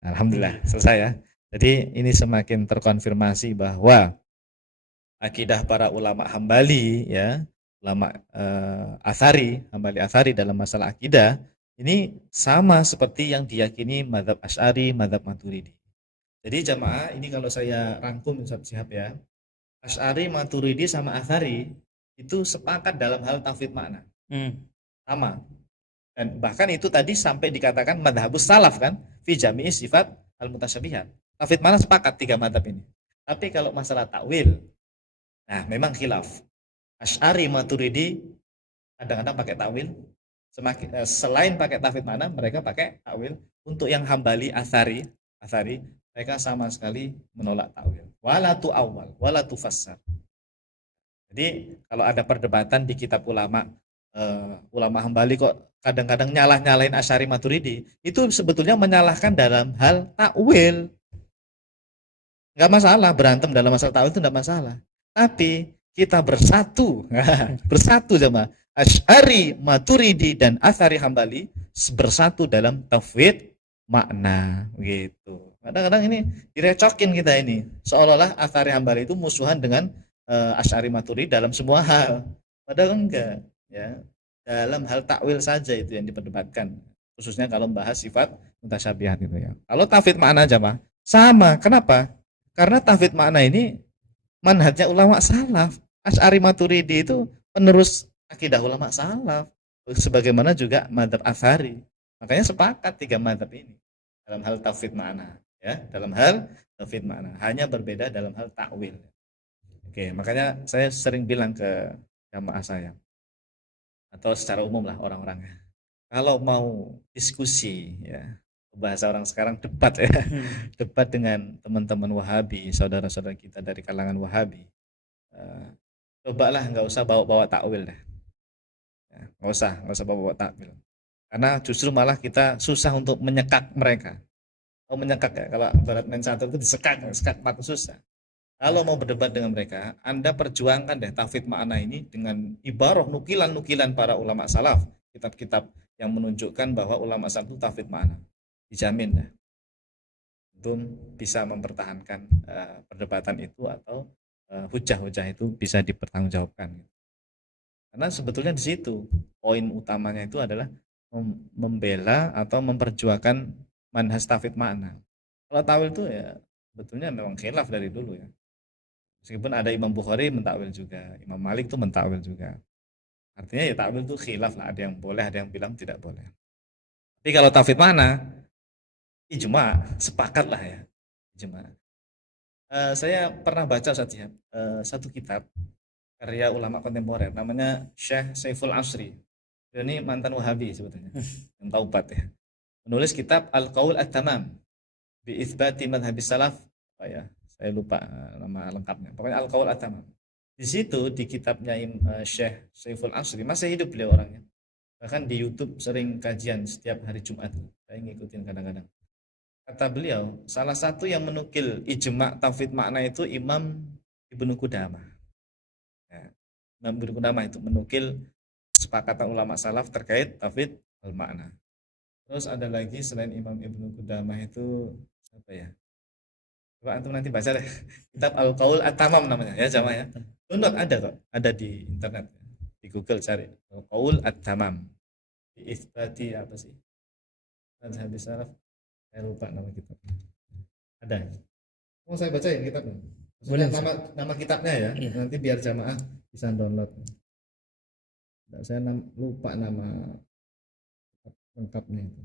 Alhamdulillah selesai ya. Jadi ini semakin terkonfirmasi bahwa akidah para ulama Hambali ya, ulama Hambali Athari dalam masalah akidah ini sama seperti yang diyakini mazhab Asy'ari, mazhab Maturidi. Jadi jamaah ini kalau saya rangkum Ustaz Syihab ya, Asy'ari, Maturidi sama Athari itu sepakat dalam hal tauhid makna. Sama. Dan bahkan itu tadi sampai dikatakan madhabus salaf kan, fi jami'i sifat al-mutasyabihat. Tauhid makna sepakat tiga madhab ini. Tapi kalau masalah takwil, nah memang khilaf. Asy'ari, Maturidi kadang-kadang pakai takwil. Selain pakai tauhid makna, mereka pakai takwil. Untuk yang Hambali, Athari, mereka sama sekali menolak takwil. Wala tu awal, wala tu fassar. Jadi kalau ada perdebatan di kitab ulama, ulama Hambali kok kadang-kadang nyalahin Asy'ari, Maturidi, itu sebetulnya menyalahkan dalam hal takwil. Nggak masalah, berantem dalam masalah takwil itu nggak masalah. Tapi kita bersatu, bersatu jemaah. Asy'ari, Maturidi dan Athari Hambali bersatu dalam tauhid makna gitu. Kadang-kadang ini direcokin kita ini. Seolah-olah Athari Hambali itu musuhan dengan Asy'ari, Maturidi dalam semua hal. Padahal enggak, ya. Dalam hal takwil saja itu yang diperdebatkan. Khususnya kalau membahas sifat mutasyabihat itu ya. Kalau tauhid makna jemaah sama. Kenapa? Karena tauhid makna ini manhajnya ulama salaf. Asy'ari, Maturidi itu penerus akidah ulama salaf, sebagaimana juga mazhab Athari. Makanya sepakat tiga mazhab ini dalam hal tauhid makna, ya, dalam hal tauhid makna. Hanya berbeda dalam hal takwil. Oke, makanya saya sering bilang ke jamaah saya atau secara umum lah orang-orangnya, kalau mau diskusi, ya, bahasa orang sekarang debat ya, debat dengan teman-teman Wahabi, saudara-saudara kita dari kalangan Wahabi, cobalah nggak usah bawa-bawa takwil deh. Ya, nggak usah bawa takwil. Karena justru malah kita susah untuk menyekak mereka. Oh menyekak ya, kalau barat main satu itu disekak mata susah. Kalau mau berdebat dengan mereka, Anda perjuangkan deh tauhid makna ini dengan ibarah nukilan-nukilan para ulama salaf, kitab-kitab yang menunjukkan bahwa ulama salaf itu tauhid makna. Dijamin deh. Itu bisa mempertahankan perdebatan itu atau hujah-hujah itu bisa dipertanggungjawabkan. Karena sebetulnya di situ poin utamanya itu adalah membela atau memperjuangkan manhaj tauhid makna. Kalau tawil itu ya sebetulnya memang khilaf dari dulu ya. Meskipun ada Imam Bukhari mentakwil juga, Imam Malik itu mentakwil juga. Artinya ya takwil itu khilaf lah, ada yang boleh, ada yang bilang tidak boleh. Tapi kalau tauhid makna ijma, sepakat lah ya. ijma. Saya pernah baca satu kitab karya ulama kontemporer namanya Syekh Saiful Asri. Dia ini mantan Wahabi sebetulnya, yang taubat ya. Menulis kitab Al-Qaul At-Tamam bi Itsbati Madhabis Salaf. Apa ya? Saya lupa nama lengkapnya. Pokoknya Al-Qaul At-Tamam. Di situ di kitabnya Syekh Saiful Asri, masih hidup beliau orangnya. Bahkan di YouTube sering kajian setiap hari Jumat. Saya ngikutin kadang-kadang. Kata beliau, salah satu yang menukil ijma' tauhid makna itu Imam Ibnu Qudamah. Ya, Imam Ibnu Qudamah itu menukil kesepakatan ulama salaf terkait tauhid al-makna. Terus ada lagi selain Imam Ibnu Qudamah itu apa ya? Coba antum nanti baca deh. Kitab Al-Qaul At-Tamam namanya ya jamaah ya. Download ada kok, ada di internet. Di Google cari Al-Qaul At-Tamam. Di isbati apa sih? Madhabi salaf. Saya lupa nama kitabnya. Ada. Mau saya bacain kitabnya. Maksudnya Boleh, nama kitabnya ya. Iya. Nanti biar jamaah bisa download. Nah, saya lupa nama lengkapnya itu.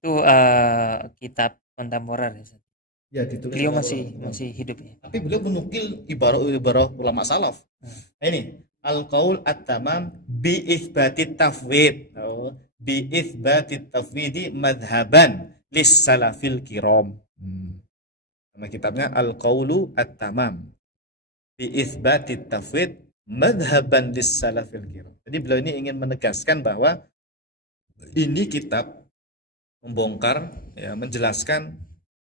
Itu kitab kontemporer ya, Ustaz. Ya, ditulis Beliau oleh masih ulama. masih hidup ya. Tapi beliau menukil ibarah ulama salaf. Nah, ini Al-Qaul At-Tamam bi itsbati tafwid. Oh, bi itsbati tafwidi madhaban lis salafil kiram. Nama kitabnya Al-Qaulu At-Tamam bi itsbati tafwid madhaban lis salafil kiram. Jadi beliau ini ingin menegaskan bahwa ini kitab membongkar ya, menjelaskan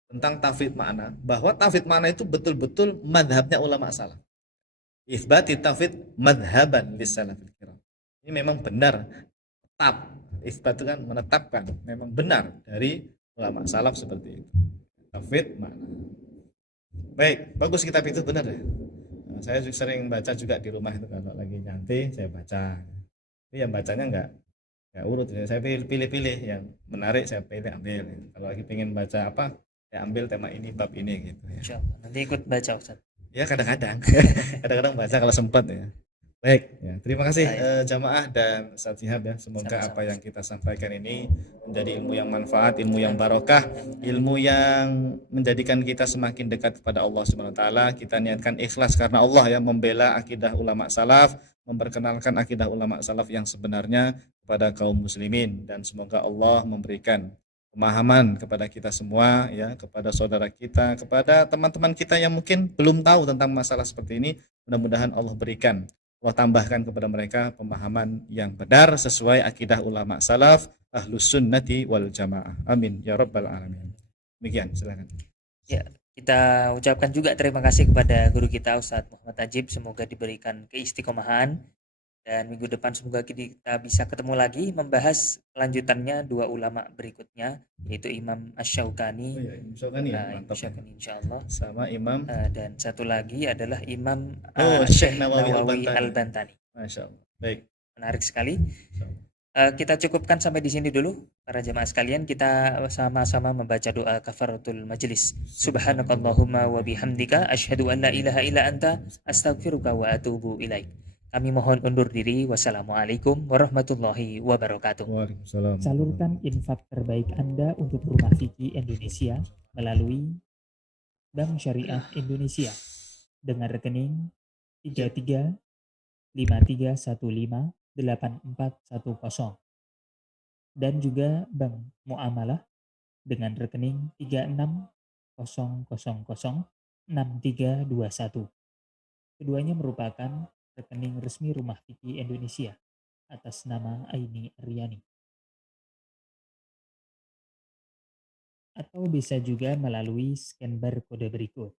tentang tauhid makna, bahwa tauhid makna itu betul-betul madhabnya ulama salaf. Itsbati tauhid madhaban lis salafil kiram. Ini memang benar, tetap. Itsbat itu kan menetapkan, memang benar dari ulama salaf seperti itu. Tauhid makna. Baik, bagus kitab itu benar ya. Nah, saya sering baca juga di rumah itu kalau lagi nyantai saya baca. Tapi yang bacanya enggak urut ya. Saya pilih-pilih yang menarik, saya pilih ambil. Kalau lagi pengen baca apa, ya ambil tema ini, bab ini gitu ya. Insyaallah. Nanti ikut baca, Ustaz. Ya kadang-kadang kadang-kadang baca kalau sempat ya. Baik ya, terima kasih jamaah dan Ustaz Syihab ya. Semoga Sama-sama. apa yang kita sampaikan ini menjadi ilmu yang manfaat, ilmu yang barokah, ilmu yang menjadikan kita semakin dekat kepada Allah Subhanahu wa taala. Kita niatkan ikhlas karena Allah ya, membela akidah ulama salaf, memperkenalkan akidah ulama salaf yang sebenarnya kepada kaum muslimin, dan semoga Allah memberikan pemahaman kepada kita semua ya, kepada saudara kita, kepada teman-teman kita yang mungkin belum tahu tentang masalah seperti ini. Mudah-mudahan Allah berikan, Allah tambahkan kepada mereka pemahaman yang benar sesuai akidah ulama salaf ahlus sunnati wal jamaah. Amin ya rabbal alamin. Demikian, silakan. Ya, kita ucapkan juga terima kasih kepada guru kita Ustadz Muhammad Ajib. Semoga diberikan keistiqomahan, dan minggu depan semoga kita bisa ketemu lagi membahas lanjutannya dua ulama berikutnya, yaitu Imam Asy-Syaukani. Oh ya, Imam Syaukani ya, mantap. Syaukani insyaallah. Sama Imam Dan satu lagi adalah Imam Syekh Syekh Nawawi Nawawi Al-Bantani. Al-Bantani. Masya Allah. Baik. Menarik sekali. Kita cukupkan sampai di sini dulu para jemaah sekalian. Kita sama-sama membaca doa kafaratul majlis. Subhanakallahumma wa bihamdika asyhadu an la ilaha illa anta astaghfiruka wa atubu ilaik. Kami mohon undur diri. Wassalamualaikum warahmatullahi wabarakatuh. Waalaikumsalam. Salurkan infak terbaik Anda untuk Rumah Fikih Indonesia melalui Bank Syariah Indonesia dengan rekening 33 5315 8410, dan juga Bank Muamalah dengan rekening 36006321. Keduanya merupakan rekening resmi Rumah Fikih Indonesia atas nama Aini Aryani. Atau bisa juga melalui scan barcode berikut,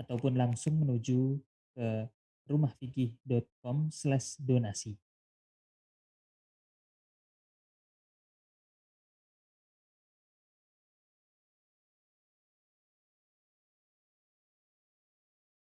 ataupun langsung menuju ke rumahfikih.com/donasi.